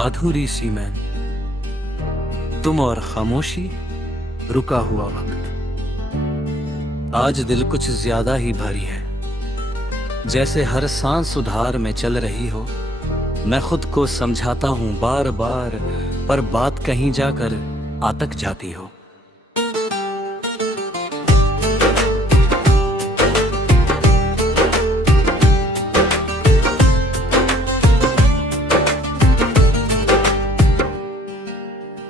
अधूरी सी मैं, तुम और खामोशी, रुका हुआ वक्त। आज दिल कुछ ज्यादा ही भारी है, जैसे हर सांस सुधार में चल रही हो। मैं खुद को समझाता हूँ बार बार, पर बात कहीं जाकर अटक जाती हो।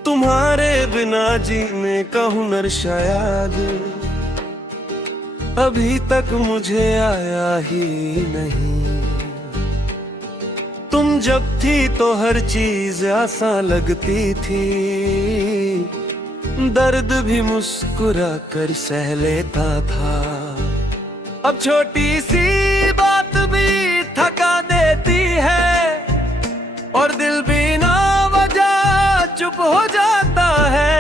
तुम्हारे बिना जीने का हुनर शायद अभी तक मुझे आया ही नहीं। तुम जब थी तो हर चीज आसान लगती थी, दर्द भी मुस्कुरा कर सह लेता था। अब छोटी सी बात भी थका देती है, और दिल भी ना वजह चुप हो जाता है।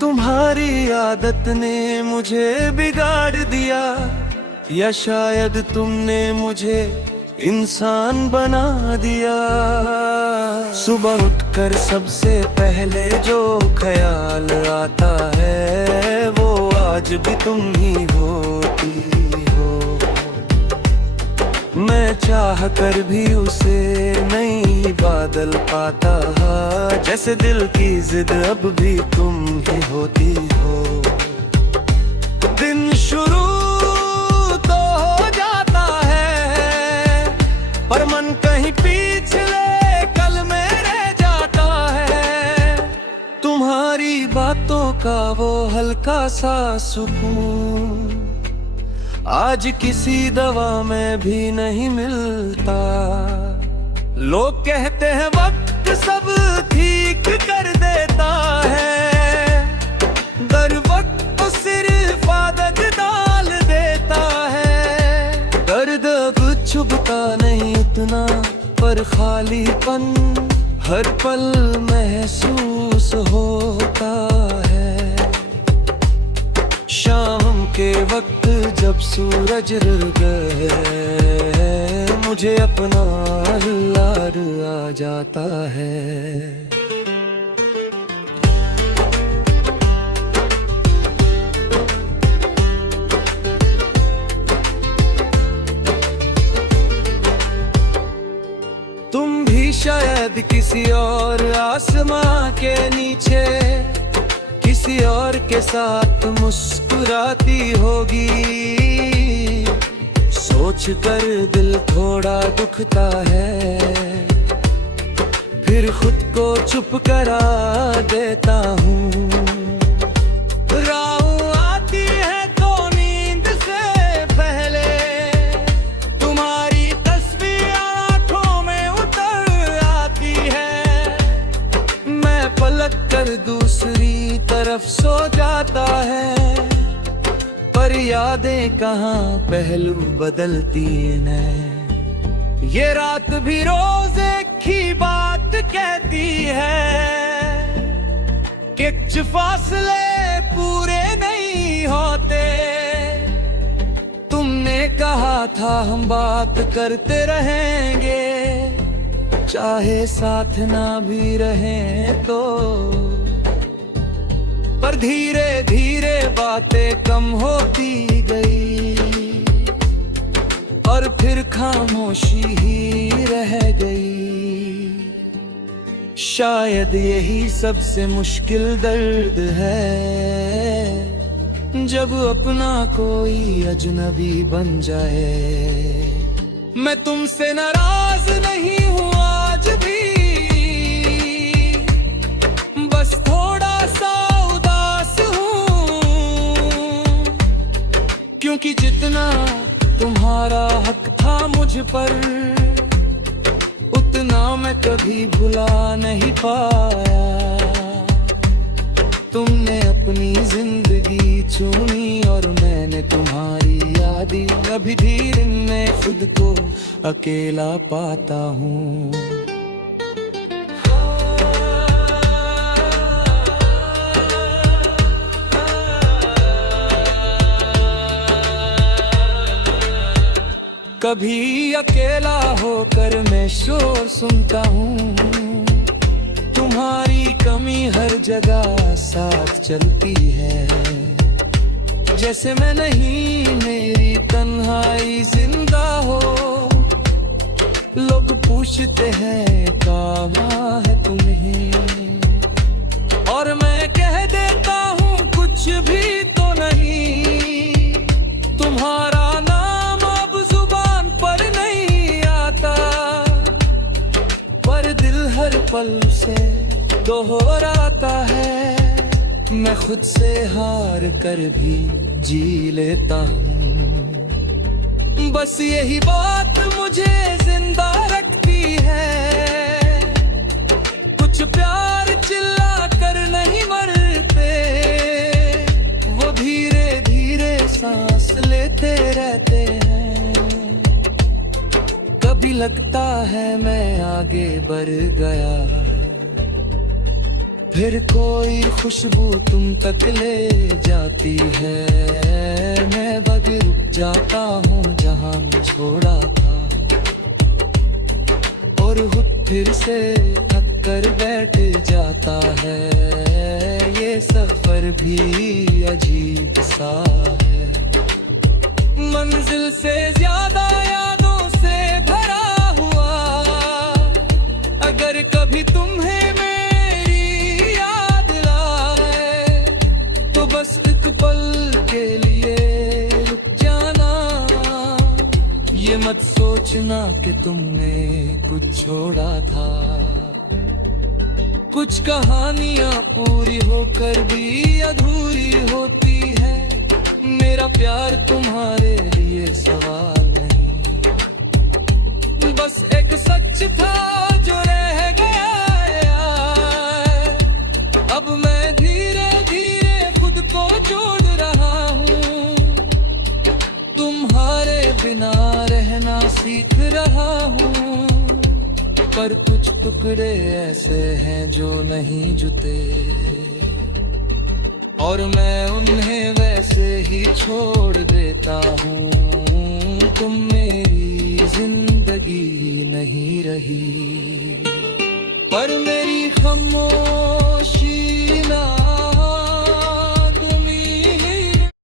तुम्हारी आदत ने मुझे बिगाड़ दिया, या शायद तुमने मुझे इंसान बना दिया। सुबह उठकर सबसे पहले जो ख्याल आता है, वो आज भी तुम ही होती हो। मैं चाह कर भी उसे नहीं बादल पाता, जैसे दिल की जिद अब भी तुम ही होती हो। दिन शुरू तो हो जाता है, पर मन कहीं पिछले कल में रह जाता है। तुम्हारी बातों का वो हल्का सा सुकून आज किसी दवा में भी नहीं मिलता। लोग कहते हैं वक्त सब ठीक कर देता है, दर वक्त तो सिर्फ आदत डाल देता है। दर्द अब चुभता नहीं उतना, पर खालीपन हर पल महसूस होता है। शाम के वक्त जब सूरज रह गए, मुझे अपना लाड आ जाता है। तुम भी शायद किसी और आसमां के नीचे किसी और के साथ मुस्कुराती होगी। सोच कर दिल थोड़ा दुखता है, फिर खुद को चुप करा देता हूँ। रात आती है तो नींद से पहले तुम्हारी तस्वीर आंखों में उतर आती है। मैं पलक कर दूसरी तरफ सो जाता है, पर यादें कहाँ पहलू बदलती हैं। ये रात भी रोज एक ही बात कहती है कि कुछ फासले पूरे नहीं होते। तुमने कहा था हम बात करते रहेंगे, चाहे साथ ना भी रहें तो। पर धीरे धीरे बातें कम होती गई, और फिर खामोशी ही रह गई। शायद यही सबसे मुश्किल दर्द है, जब अपना कोई अजनबी बन जाए। मैं तुमसे नाराज नहीं हूँ आज भी, बस थोड़ा सा क्योंकि जितना तुम्हारा हक था मुझ पर, उतना मैं कभी भुला नहीं पाया। तुमने अपनी जिंदगी चुनी और मैंने तुम्हारी यादी। अभी धीरे में खुद को अकेला पाता हूँ। कभी अकेला होकर मैं शोर सुनता हूँ, तुम्हारी कमी हर जगह साथ चलती है। जैसे मैं नहीं, मेरी तन्हाई जिंदा हो। लोग पूछते हैं कहाँ है तुम्हें, और मैं कह देता हूँ कुछ भी तो नहीं। तुम्हारा नाम अब जुबान पर नहीं आता, पर दिल हर पल से दोहराता है। मैं खुद से हार कर भी जी लेता हूँ, बस यही बात मुझे जिंदा रखती है। कुछ प्यार चिल्ला कर नहीं मरते, वो धीरे धीरे सांस लेते रहते हैं। कभी लगता है मैं आगे बढ़ गया, फिर कोई खुशबू तुम तक ले जाती है। मैं बग रुक जाता हूँ जहाँ मैं छोड़ा था, और खुद फिर से थक कर बैठ जाता है। ये सफर भी अजीब सा है, मंजिल से ज्यादा यादों से भरा हुआ। अगर कभी तुम्हें बस एक पल के लिए रुक जाना, ये मत सोचना कि तुमने कुछ छोड़ा था। कुछ कहानियां पूरी होकर भी अधूरी होती है। मेरा प्यार तुम्हारे लिए सवाल नहीं, बस एक सच था जो रह गया। अब मैं धीरे धीरे को जोड़ रहा हूँ, तुम्हारे बिना रहना सीख रहा हूँ। पर कुछ टुकड़े ऐसे हैं जो नहीं जुते, और मैं उन्हें वैसे ही छोड़ देता हूँ। तुम मेरी जिंदगी नहीं रही, पर मेरी खामोशी ना